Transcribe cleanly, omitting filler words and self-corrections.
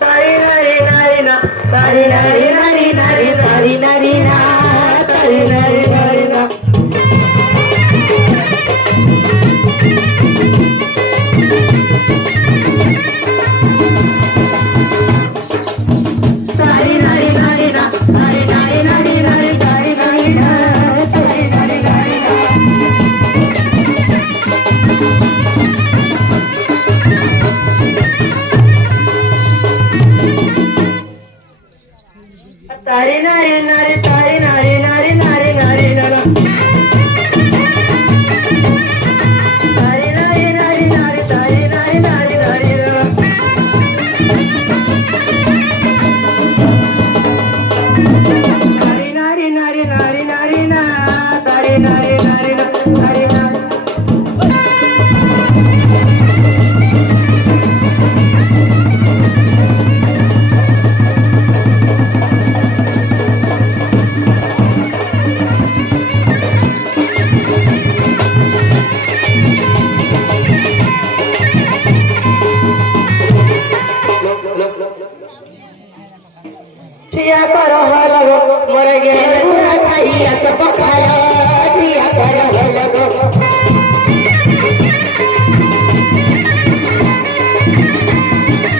तारी नारी नारी ना तारी नारी नारी नारी तारी नारी ना तारी नारी नारी ना तारी नारी नारी ना तारी नारी नारी नारी तारी नारी ना तारी नारी नारी ना तारी नारी नारी तारी नारी नारी नारी नारी नारा तारी नारी नारी नारी तारी नारी नारी नारी नारा तारी नारी नारी नारी नारी ना तारी नारी नारी ना तारी नारी ठिया करो लगो मोर गेल बुआ खाई सब खाया ठिया करो